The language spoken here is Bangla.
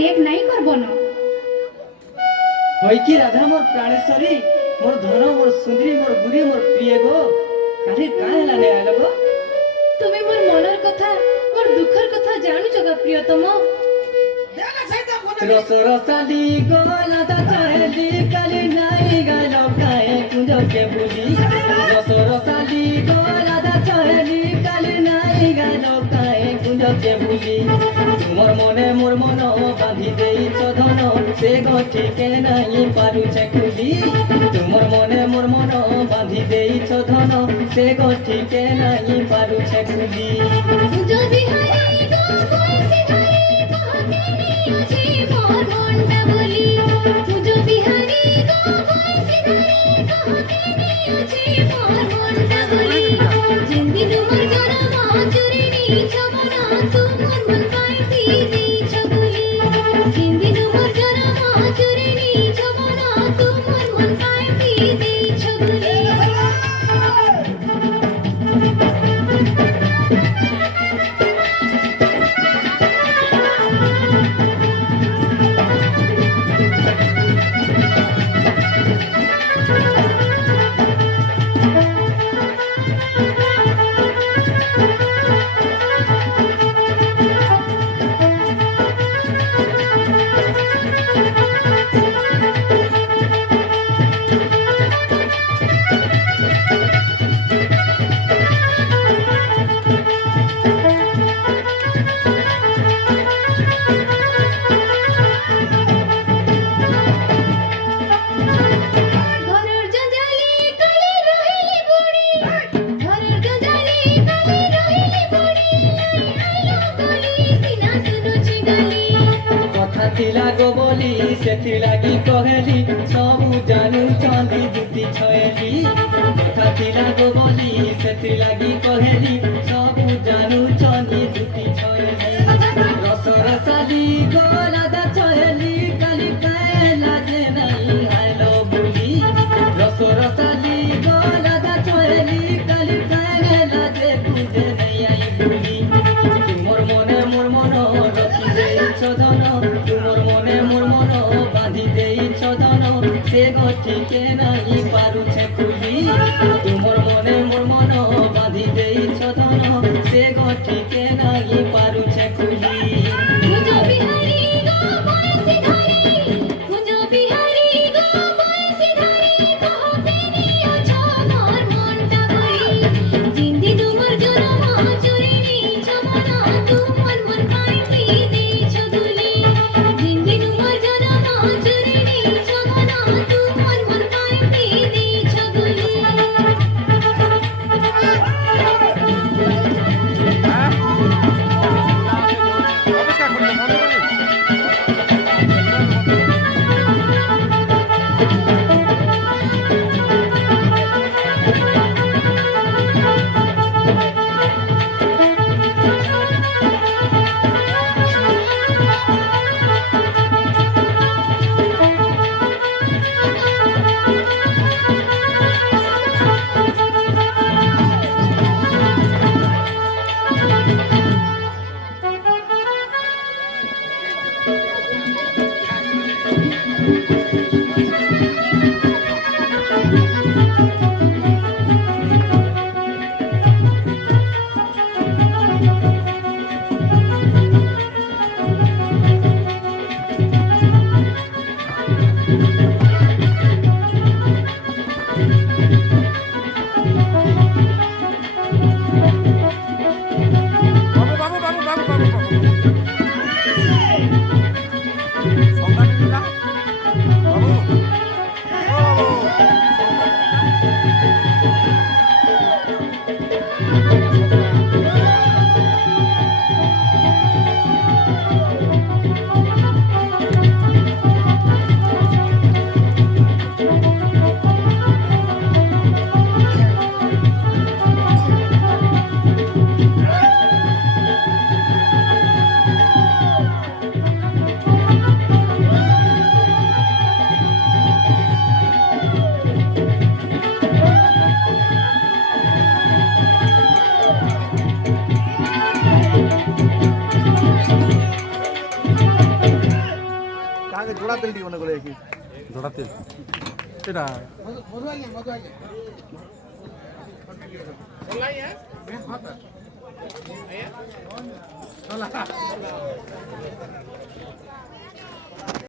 टेक नहीं करबो न होई कि राधा मोर प्राणेश्वरी मोर धन मोर सुंदरी मोर गुरी मोर प्रिय गो काहे काहेला ने आलो गो तुम्हें मोर मनर कथा मोर दुखर कथा जानू जगा प्रियतम रस रसाली गोला ता चाहेली काली नाई गालो काहे कुंजो के बुली रस रसाली गोला ता चाहेली काली नाई गालो काहे कुंजो के बुली मोर मने मोर मन बांधी देई चधन से गठी के नहीं पारु छे खुली तुमर मने मोर मन बांधी देई चधन से गठी के नहीं पारु छे खुली जो बिहारी गो कोई सिधारी कहते नहीं मोर मनटा बोली जो बिहारी गो कोई सिधारी कहते नहीं मोर मनटा बोली जिंदी तुमर जरा माचुरी नी छबना तुमर मन पाई दी छबुली जिंदी तुमर जरा माचुरी नी छबना तुमर मन पाई दी छबुली ঘরের জঞ্জালে কালি রহিলি বুড়ি ঘরের জঞ্জালে কালি রহিলি বুড়ি আইলো গলি সিনা শুনুছি গালি কথা ଥିଲା গো বলি সেথি লাগি কহেলি সবু জানু চন্দি দুটি ছয়েলি কথা ଥିଲା গো বলি সেথি লাগি কহেলি সবু জানু চন্দি দুটি ছয়েলি রস রসালি গোলা দা ছয়েলি কালি কায়লা যে নাই আইলো বুলি রস রসালি গোলা দা ছয়েলি কালি কায়লা যে বুঝে নাই আই বুলি তুমর মনে মোর মন রখি দেইছ ধন তুমর মনে মোর মন বাঁধি দেইছ ধন সে গঠি কে নাই পারুছে খুলি তুমর মনে মোর মন বাঁধি দেইছ ধন সে গঠি কে নাই পারুছে খুলি মুজো বিহারি গো কোই সিধারি মুজো বিহারি গো কোই সিধারি कहते नहीं छो मोर मनटा बोली जिंदी तुमर जरा माचुरी नी छबना तुमर मन पाई दी छगुली जिंदी तुमर जरा माचुरी नी छबना तुमर मन पाई दी छगुली ଆଗେ ଯୋଡ଼ା ତେଲ ଟିକେ ମନେ କଲେ କି ଯୋଡ଼ା ତେଲ ସେଟା